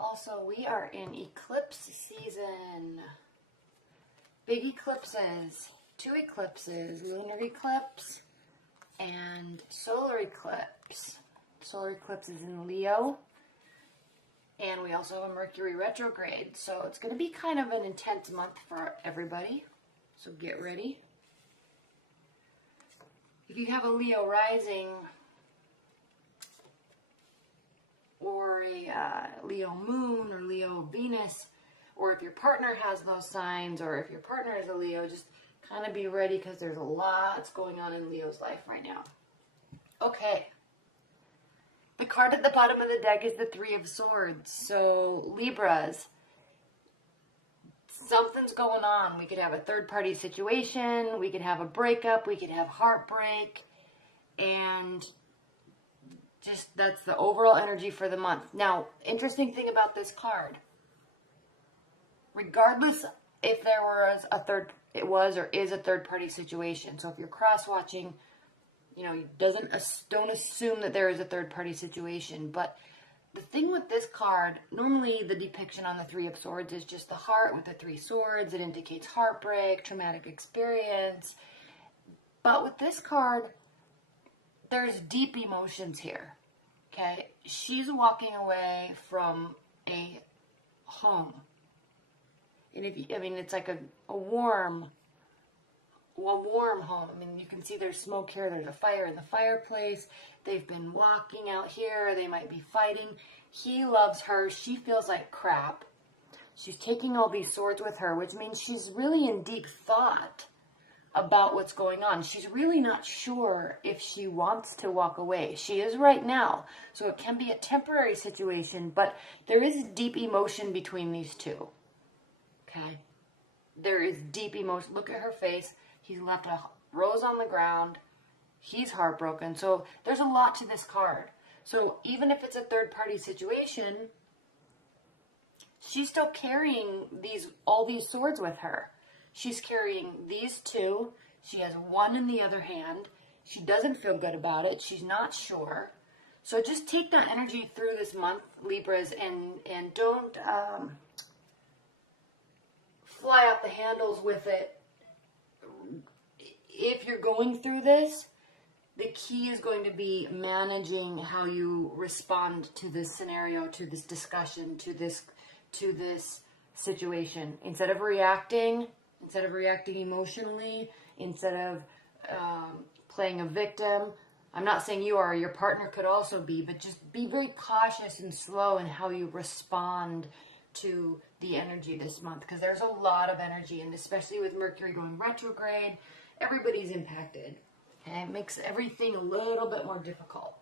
Also, we are in eclipse season. Big eclipses, 2 eclipses, lunar eclipse and solar eclipse. Solar eclipse is in Leo. And we also have a Mercury retrograde. So it's going to be kind of an intense month for everybody. So get ready. If you have a Leo rising or a Leo moon or Leo Venus, or if your partner has those signs, or if your partner is a Leo, just kind of be ready because there's a lot going on in Leo's life right now. Okay. The card at the bottom of the deck is the 3 of Swords. So, Libras, something's going on. We could have a third-party situation. We could have a breakup. We could have heartbreak. And just that's the overall energy for the month. Now, interesting thing about this card, regardless if there was a third-party situation. So if you're cross-watching, you know, don't assume that there is a third-party situation. But the thing with this card, normally the depiction on the 3 of Swords is just the heart with the 3 swords. It indicates heartbreak, traumatic experience. But with this card, there's deep emotions here, okay? She's walking away from a home. And it's like a warm home. I mean, you can see there's smoke here. There's a fire in the fireplace. They've been walking out here. They might be fighting. He loves her. She feels like crap. She's taking all these swords with her, which means she's really in deep thought about what's going on. She's really not sure if she wants to walk away. She is right now. So it can be a temporary situation, but there is deep emotion between these two. Okay? There is deep emotion. Look at her face. He's left a rose on the ground. He's heartbroken. So there's a lot to this card. So even if it's a third-party situation, she's still carrying all these swords with her. She's carrying these 2. She has 1 in the other hand. She doesn't feel good about it. She's not sure. So just take that energy through this month, Libras, and don't fly off the handles with it. If you're going through this, the key is going to be managing how you respond to this scenario, to this discussion, to this situation. Instead of reacting emotionally, instead of playing a victim. I'm not saying you are, your partner could also be, but just be very cautious and slow in how you respond to the energy this month, because there's a lot of energy, and especially with Mercury going retrograde, everybody's impacted. Okay? It makes everything a little bit more difficult.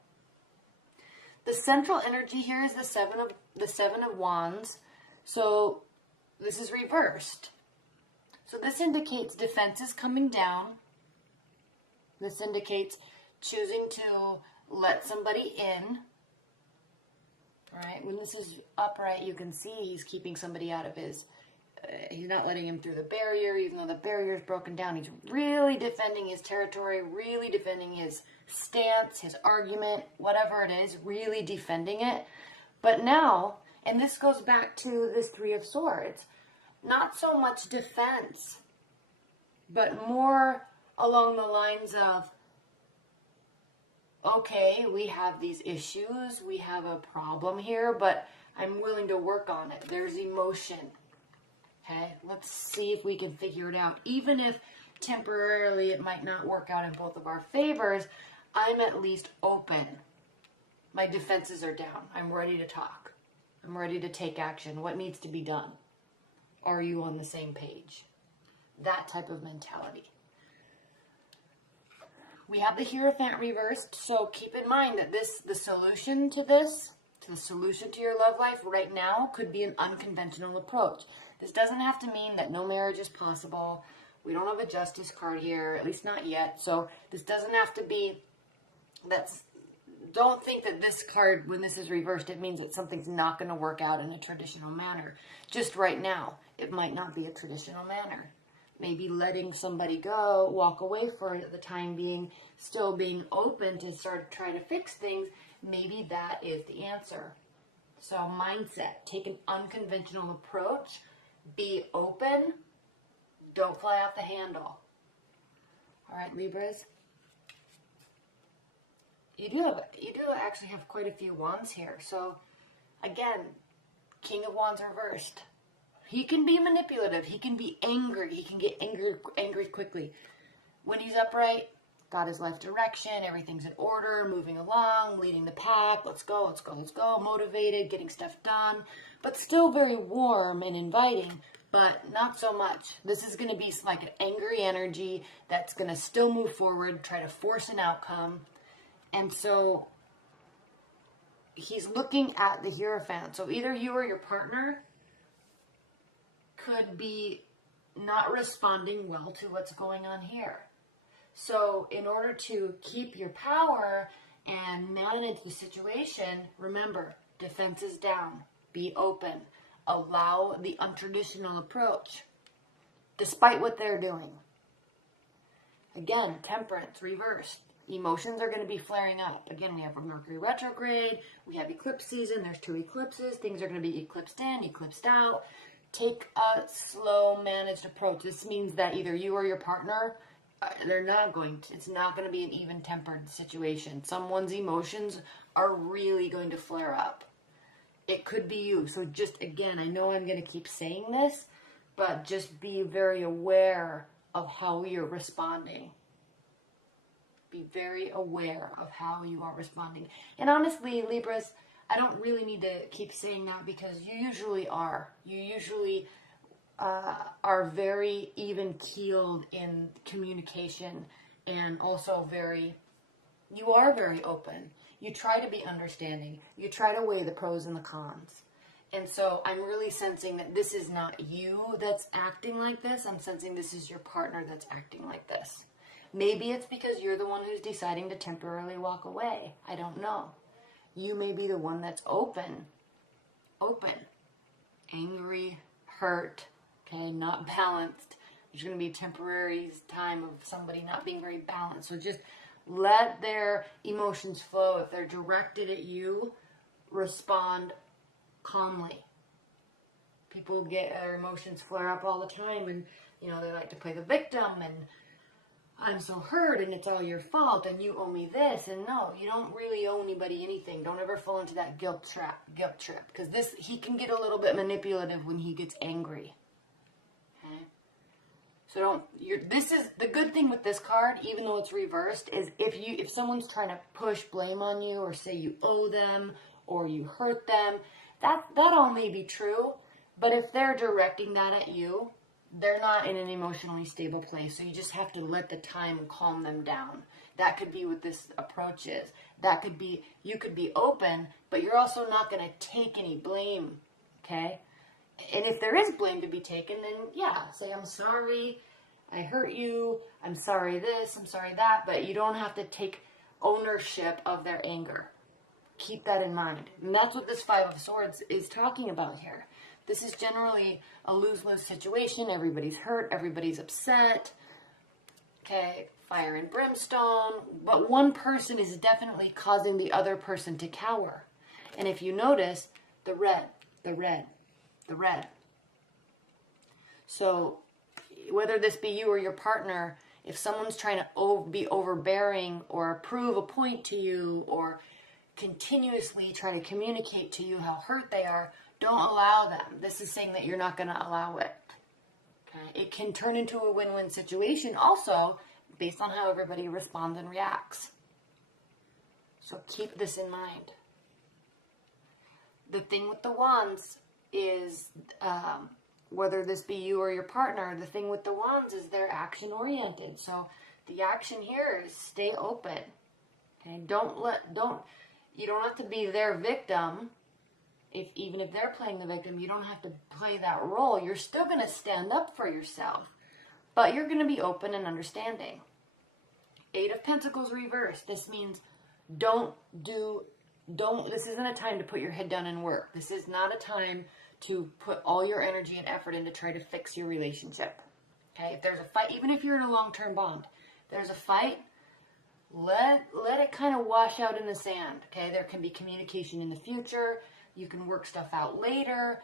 The central energy here is the seven of Wands. So this is reversed. So this indicates defenses coming down. This indicates choosing to let somebody in. All right, when this is upright, you can see he's keeping somebody out of his, he's not letting him through the barrier, even though the barrier is broken down. He's really defending his territory, really defending his stance, his argument, whatever it is, really defending it. But now, and this goes back to this 3 of Swords, not so much defense, but more along the lines of, okay, we have these issues, we have a problem here, but I'm willing to work on it. There's emotion. Okay, let's see if we can figure it out. Even if temporarily it might not work out in both of our favors, I'm at least open. My defenses are down. I'm ready to talk. I'm ready to take action. What needs to be done? Are you on the same page? That type of mentality. We have the Hierophant reversed, so keep in mind that the solution to this, the solution to your love life right now could be an unconventional approach. This doesn't have to mean that no marriage is possible. We don't have a Justice card here, at least not yet. So this doesn't have to be, don't think that this card, when this is reversed, it means that something's not going to work out in a traditional manner. Just right now, it might not be a traditional manner. Maybe letting somebody go, walk away for the time being, still being open to start trying to fix things, maybe that is the answer. So mindset, take an unconventional approach, be open, don't fly off the handle. All right, Libras. You do actually have quite a few wands here. So again, King of Wands reversed. He can be manipulative. He can be angry. He can get angry quickly. When he's upright, got his life direction. Everything's in order, moving along, leading the pack. Let's go, let's go, let's go. Motivated, getting stuff done. But still very warm and inviting, but not so much. This is going to be like an angry energy that's going to still move forward, try to force an outcome. And so he's looking at the Hierophant. So either you or your partner could be not responding well to what's going on here. So in order to keep your power and manage the situation, remember, defense is down. Be open. Allow the untraditional approach, despite what they're doing. Again, Temperance, reversed. Emotions are going to be flaring up. Again, we have a Mercury retrograde. We have eclipse season. There's 2 eclipses. Things are going to be eclipsed in, eclipsed out. Take a slow, managed approach. This means that either you or your partner, it's not going to be an even-tempered situation. Someone's emotions are really going to flare up. It could be you. So just, again, I know I'm going to keep saying this, but just be very aware of how you're responding. Be very aware of how you are responding. And honestly, Libras, I don't really need to keep saying that because you usually are. You usually are very even-keeled in communication and also you are very open. You try to be understanding. You try to weigh the pros and the cons. And so I'm really sensing that this is not you that's acting like this. I'm sensing this is your partner that's acting like this. Maybe it's because you're the one who's deciding to temporarily walk away. I don't know. You may be the one that's open, angry, hurt, okay, not balanced. There's going to be a temporary time of somebody not being very balanced. So just let their emotions flow. If they're directed at you, respond calmly. People get their emotions flare up all the time and, they like to play the victim and I'm so hurt and it's all your fault and you owe me this. And no, you don't really owe anybody anything. Don't ever fall into that guilt trip. Because he can get a little bit manipulative when he gets angry. Okay? So this is the good thing with this card, even though it's reversed, is if someone's trying to push blame on you or say you owe them or you hurt them, that all may be true. But if they're directing that at you, they're not in an emotionally stable place. So you just have to let the time calm them down. That could be what this approach is. That could be, you could be open, but you're also not going to take any blame. Okay? And if there is blame to be taken, then yeah, say, I'm sorry, I hurt you, I'm sorry this, I'm sorry that, but you don't have to take ownership of their anger. Keep that in mind. And that's what this Five of Swords is talking about here. This is generally a lose-lose situation. Everybody's hurt. Everybody's upset. Okay, fire and brimstone. But one person is definitely causing the other person to cower. And if you notice, the red. So whether this be you or your partner, if someone's trying to be overbearing or prove a point to you or continuously trying to communicate to you how hurt they are, don't allow them. This is saying that you're not going to allow it. Okay? It can turn into a win-win situation also based on how everybody responds and reacts. So keep this in mind. The thing with the wands is, whether this be you or your partner, the thing with the wands is they're action-oriented. So the action here is stay open. Okay? You don't have to be their victim. Even if they're playing the victim, you don't have to play that role. You're still going to stand up for yourself, but you're going to be open and understanding. 8 of Pentacles reversed. This means this isn't a time to put your head down and work. This is not a time to put all your energy and effort in to try to fix your relationship. Okay? If there's a fight, even if you're in a long-term bond, there's a fight, let it kind of wash out in the sand. Okay? There can be communication in the future. You can work stuff out later.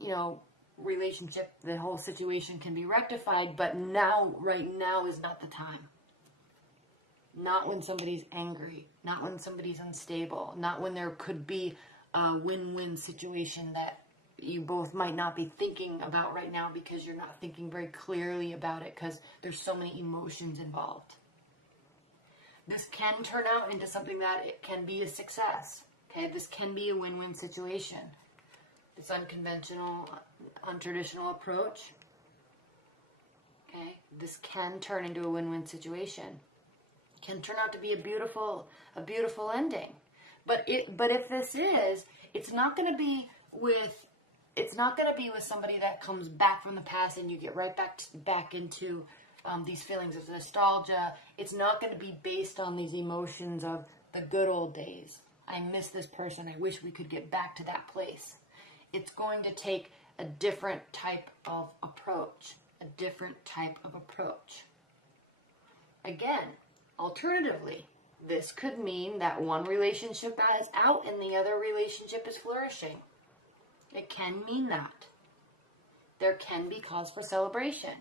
You know, relationship, the whole situation can be rectified, but now, right now is not the time. Not when somebody's angry, not when somebody's unstable, not when there could be a win-win situation that you both might not be thinking about right now because you're not thinking very clearly about it because there's so many emotions involved. This can turn out into something that it can be a success. Okay, this can be a win-win situation. This unconventional, untraditional approach. Okay, this can turn into a win-win situation. Can turn out to be a beautiful ending. But if this is, it's not going to be with somebody that comes back from the past and you get right back into these feelings of nostalgia. It's not going to be based on these emotions of the good old days. I miss this person. I wish we could get back to that place. It's going to take a different type of approach. A different type of approach. Again, alternatively, this could mean that one relationship is out and the other relationship is flourishing. It can mean that. There can be cause for celebration.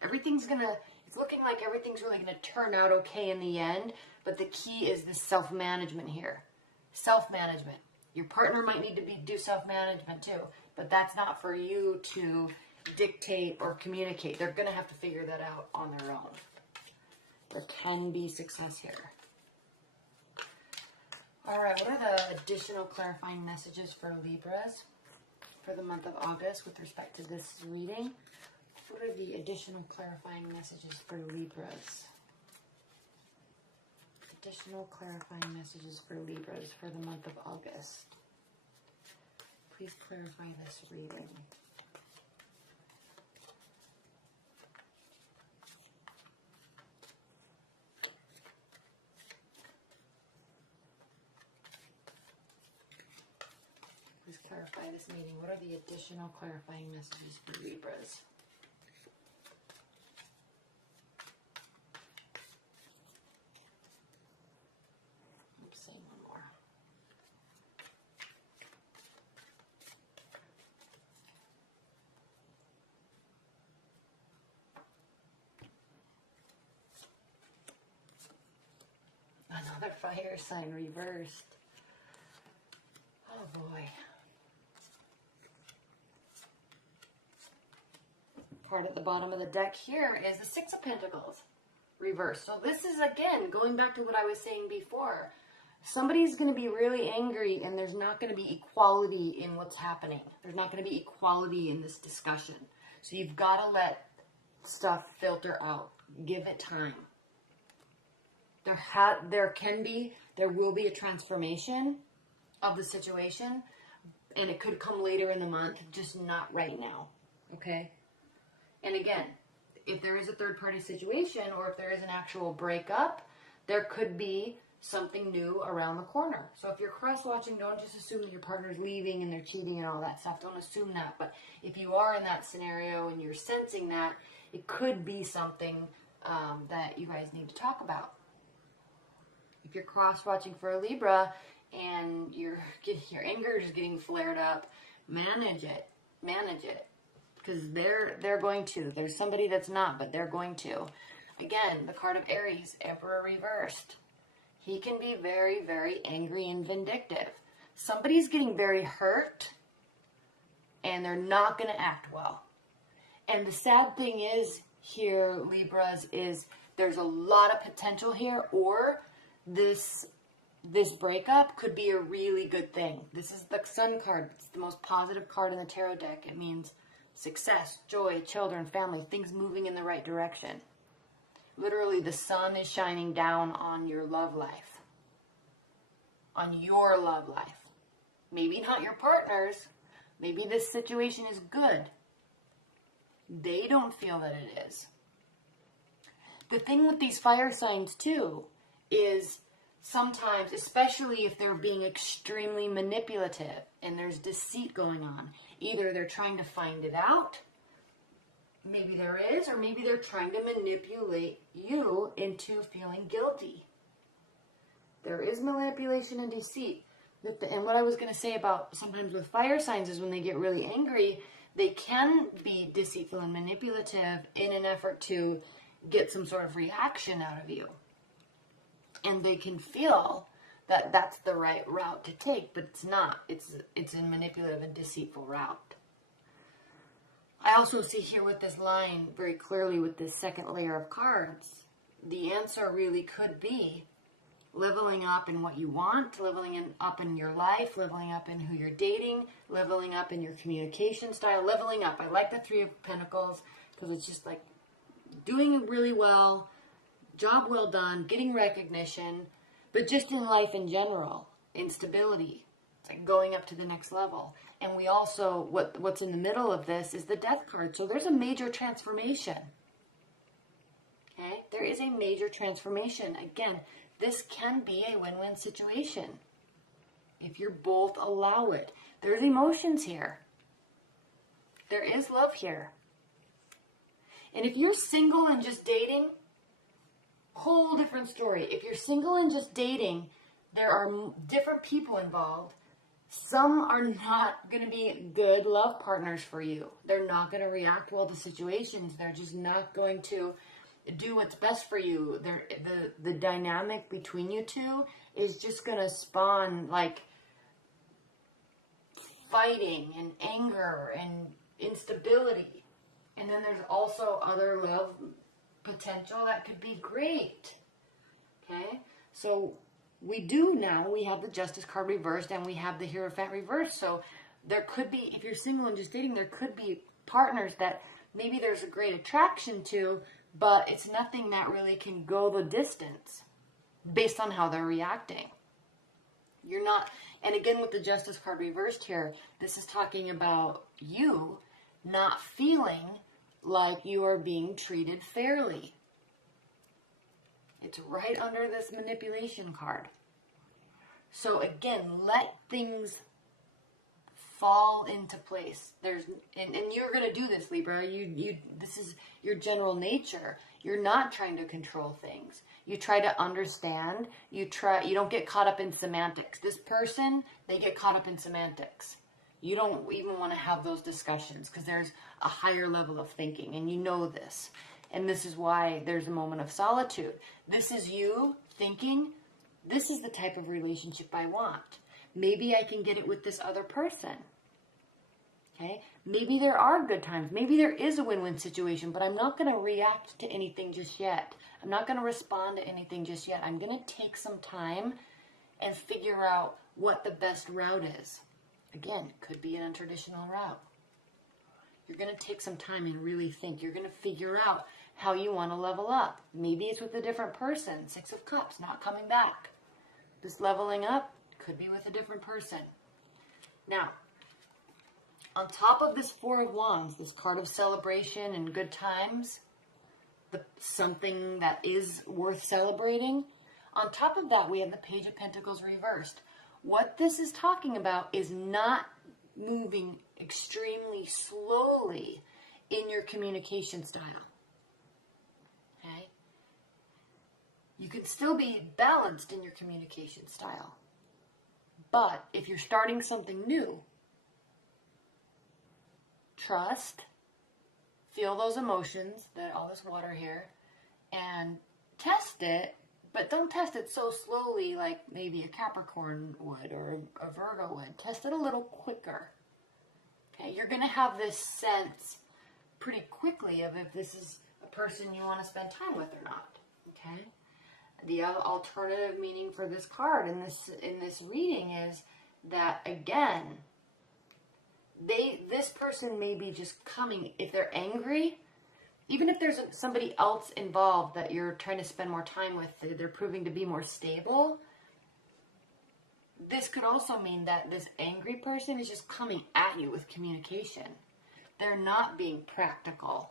It's looking like everything's really going to turn out okay in the end, but the key is the self-management here. Self-management. Your partner might need to do self-management too, but that's not for you to dictate or communicate. They're going to have to figure that out on their own. There can be success here. All right, what are the additional clarifying messages for Libras for the month of August with respect to this reading? What are the additional clarifying messages for Libras? Additional clarifying messages for Libras for the month of August. Please clarify this reading. Please clarify this meeting. What are the additional clarifying messages for Libras? Another fire sign reversed. Oh boy. Card at the bottom of the deck here is the Six of Pentacles reversed. So this is, again, going back to what I was saying before. Somebody's going to be really angry and there's not going to be equality in what's happening. There's not going to be equality in this discussion. So you've got to let stuff filter out. Give it time. There will be a transformation of the situation, and it could come later in the month, just not right now, okay? And again, if there is a third-party situation or if there is an actual breakup, there could be something new around the corner. So if you're cross-watching, don't just assume that your partner's leaving and they're cheating and all that stuff. Don't assume that. But if you are in that scenario and you're sensing that, it could be something that you guys need to talk about. If you're cross-watching for a Libra and your anger is getting flared up, manage it. Manage it. Because they're going to. There's somebody that's not, but they're going to. Again, the card of Aries, Emperor reversed. He can be very, very angry and vindictive. Somebody's getting very hurt, and they're not going to act well. And the sad thing is here, Libras, is there's a lot of potential here, or this breakup could be a really good thing. This is the Sun card. It's the most positive card in the tarot deck. It means success, joy, children, family, things moving in the right direction. Literally, the sun is shining down on your love life. On your love life. Maybe not your partner's. Maybe this situation is good. They don't feel that it is. The thing with these fire signs, too, is sometimes, especially if they're being extremely manipulative and there's deceit going on, either they're trying to find it out, maybe there is, or maybe they're trying to manipulate you into feeling guilty. There is manipulation and deceit. And what I was going to say about sometimes with fire signs is when they get really angry, they can be deceitful and manipulative in an effort to get some sort of reaction out of you. And they can feel that that's the right route to take, but it's not. It's a manipulative and deceitful route. I also see here with this line very clearly with this second layer of cards, the answer really could be leveling up in what you want, leveling up in your life, leveling up in who you're dating, leveling up in your communication style, leveling up. I like the Three of Pentacles because it's just like doing really well, job well done, getting recognition, but just in life in general, instability. It's like going up to the next level. And we also, what's in the middle of this is the Death card. So there's a major transformation. Okay? There is a major transformation. Again, this can be a win-win situation if you both allow it. There's emotions here. There is love here. And if you're single and just dating, whole different story. If you're single and just dating, there are different people involved. Some are not going to be good love partners for you. They're not going to react well to situations. They're just not going to do what's best for you. The dynamic between you two is just going to spawn like fighting and anger and instability. And then there's also other love potential that could be great. Okay? So we have the Justice card reversed and we have the Hierophant reversed. So there could be, if you're single and just dating, there could be partners that maybe there's a great attraction to, but it's nothing that really can go the distance based on how they're reacting. You're not, and again with the Justice card reversed here, this is talking about you not feeling like you are being treated fairly. It's right under this manipulation card. So again, let things fall into place. And you're going to do this, Libra. This is your general nature. You're not trying to control things. You try to understand. You don't get caught up in semantics. This person, they get caught up in semantics. You don't even want to have those discussions because there's a higher level of thinking, and you know this. And this is why there's a moment of solitude. This is you thinking, this is the type of relationship I want. Maybe I can get it with this other person. Okay? Maybe there are good times. Maybe there is a win-win situation, but I'm not going to react to anything just yet. I'm not going to respond to anything just yet. I'm going to take some time and figure out what the best route is. Again, it could be an untraditional route. You're going to take some time and really think. You're going to figure out how you want to level up. Maybe it's with a different person. Six of Cups, not coming back. This leveling up could be with a different person. Now, on top of this Four of Wands, this card of celebration and good times, something that is worth celebrating, on top of that, we have the Page of Pentacles reversed. What this is talking about is not moving extremely slowly in your communication style. Okay? You can still be balanced in your communication style. But if you're starting something new, trust, feel those emotions, all this water here, and test it. But don't test it so slowly like maybe a Capricorn would or a Virgo would. Test it a little quicker. Okay, you're going to have this sense pretty quickly of if this is a person you want to spend time with or not. Okay? The alternative meaning for this card in this reading is that, again, this person may be just coming, if they're angry, even if there's somebody else involved that you're trying to spend more time with, they're proving to be more stable. This could also mean that this angry person is just coming at you with communication. They're not being practical.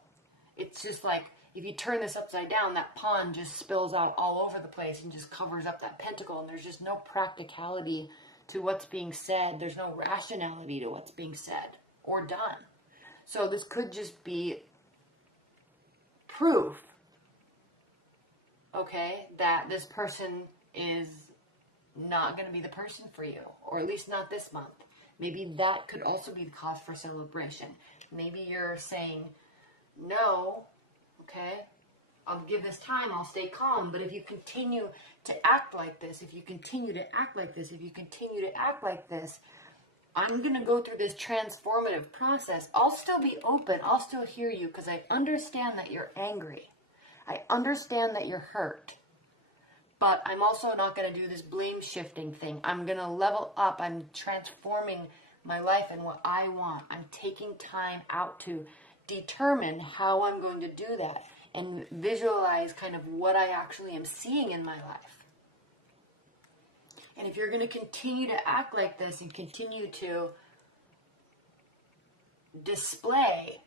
It's just like, if you turn this upside down, that pawn just spills out all over the place and just covers up that pentacle, and there's just no practicality to what's being said. There's no rationality to what's being said or done. So this could just be proof, okay, that this person is not going to be the person for you, or at least not this month. Maybe that could also be the cause for celebration. Maybe you're saying, no, okay, I'll give this time, I'll stay calm. But if you continue to act like this, if you continue to act like this, if you continue to act like this, I'm going to go through this transformative process. I'll still be open. I'll still hear you because I understand that you're angry. I understand that you're hurt. But I'm also not going to do this blame shifting thing. I'm going to level up. I'm transforming my life and what I want. I'm taking time out to determine how I'm going to do that and visualize kind of what I actually am seeing in my life. And if you're going to continue to act like this and continue to display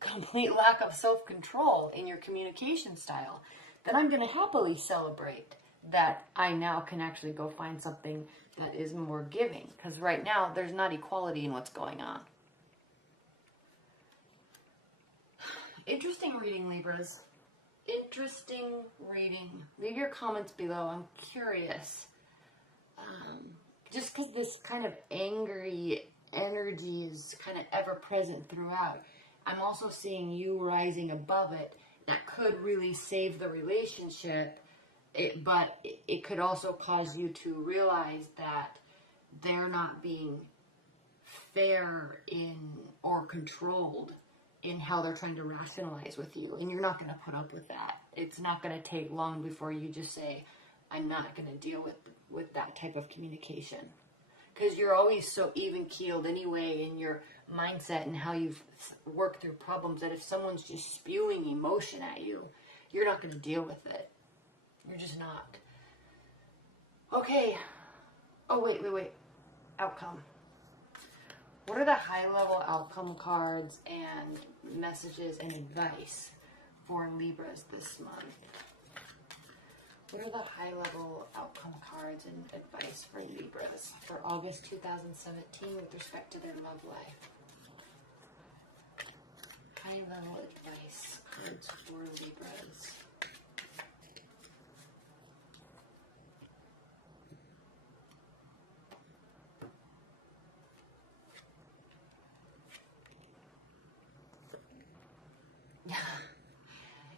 complete lack of self-control in your communication style, then I'm going to happily celebrate that I now can actually go find something that is more giving. Because right now, there's not equality in what's going on. Interesting reading, Libras. Interesting reading. Leave your comments below. I'm curious. Just because this kind of angry energy is kind of ever present throughout, I'm also seeing you rising above it. That could really save the relationship, but it could also cause you to realize that they're not being fair in or controlled in how they're trying to rationalize with you. And you're not going to put up with that. It's not going to take long before you just say, I'm not going to deal with that type of communication. Because you're always so even-keeled anyway in your mindset and how you've worked through problems that if someone's just spewing emotion at you, you're not going to deal with it. You're just not. Okay. Oh, wait. Outcome. What are the high-level outcome cards and messages and advice for Libras this month? What are the high-level outcome cards and advice for Libras for August 2017 with respect to their love life? High-level advice cards for Libras.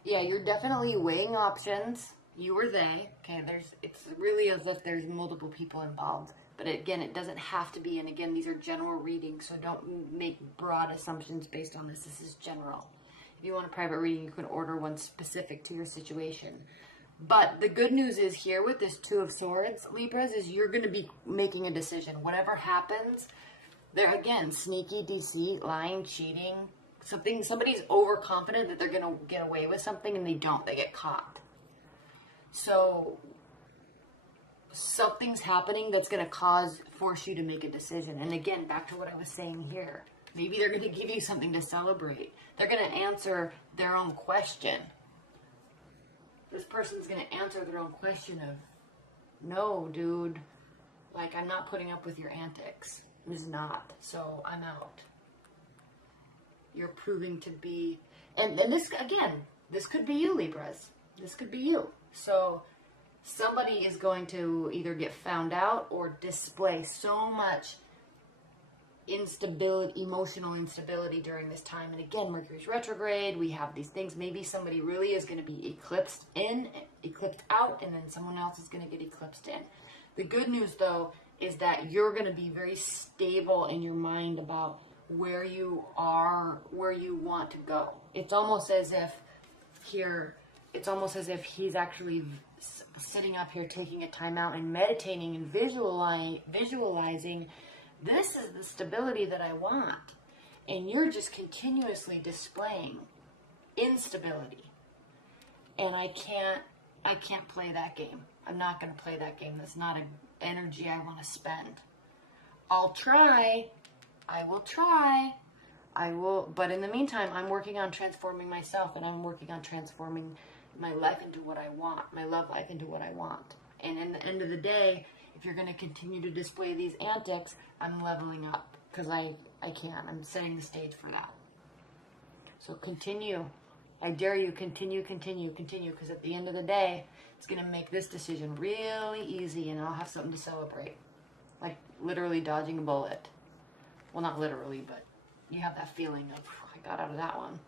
Yeah, you're definitely weighing options. You or they. Okay, it's really as if there's multiple people involved. But again, it doesn't have to be. And again, these are general readings, so don't make broad assumptions based on this. This is general. If you want a private reading, you can order one specific to your situation. But the good news is here with this Two of Swords, Libras, is you're going to be making a decision. Whatever happens, there again, sneaky, deceit, lying, cheating, somebody's overconfident that they're going to get away with something and they don't. They get caught. So something's happening that's going to force you to make a decision. And again, back to what I was saying here. Maybe they're going to give you something to celebrate. They're going to answer their own question. This person's going to answer their own question of, no, dude, like, I'm not putting up with your antics. I'm just not. So I'm out. You're proving to be, and this, again, this could be you, Libras. This could be you. So somebody is going to either get found out or display so much instability, emotional instability during this time. And again, Mercury's retrograde. We have these things. Maybe somebody really is going to be eclipsed out, and then someone else is going to get eclipsed in. The good news, though, is that you're going to be very stable in your mind about where you are, where you want to go. It's almost as if he's actually sitting up here taking a time out and meditating and visualizing, this is the stability that I want. And you're just continuously displaying instability. And I can't play that game. I'm not going to play that game. That's not an energy I want to spend. I'll try. I will try. But in the meantime, I'm working on transforming myself, and I'm working on transforming my life into what I want, my love life into what I want. And in the end of the day, if you're going to continue to display these antics, I'm leveling up because I can. I'm setting the stage for that. So continue I dare you, continue, because at the end of the day, it's going to make this decision really easy, and I'll have something to celebrate. Like literally dodging a bullet. Well, not literally, but you have that feeling of, I got out of that one.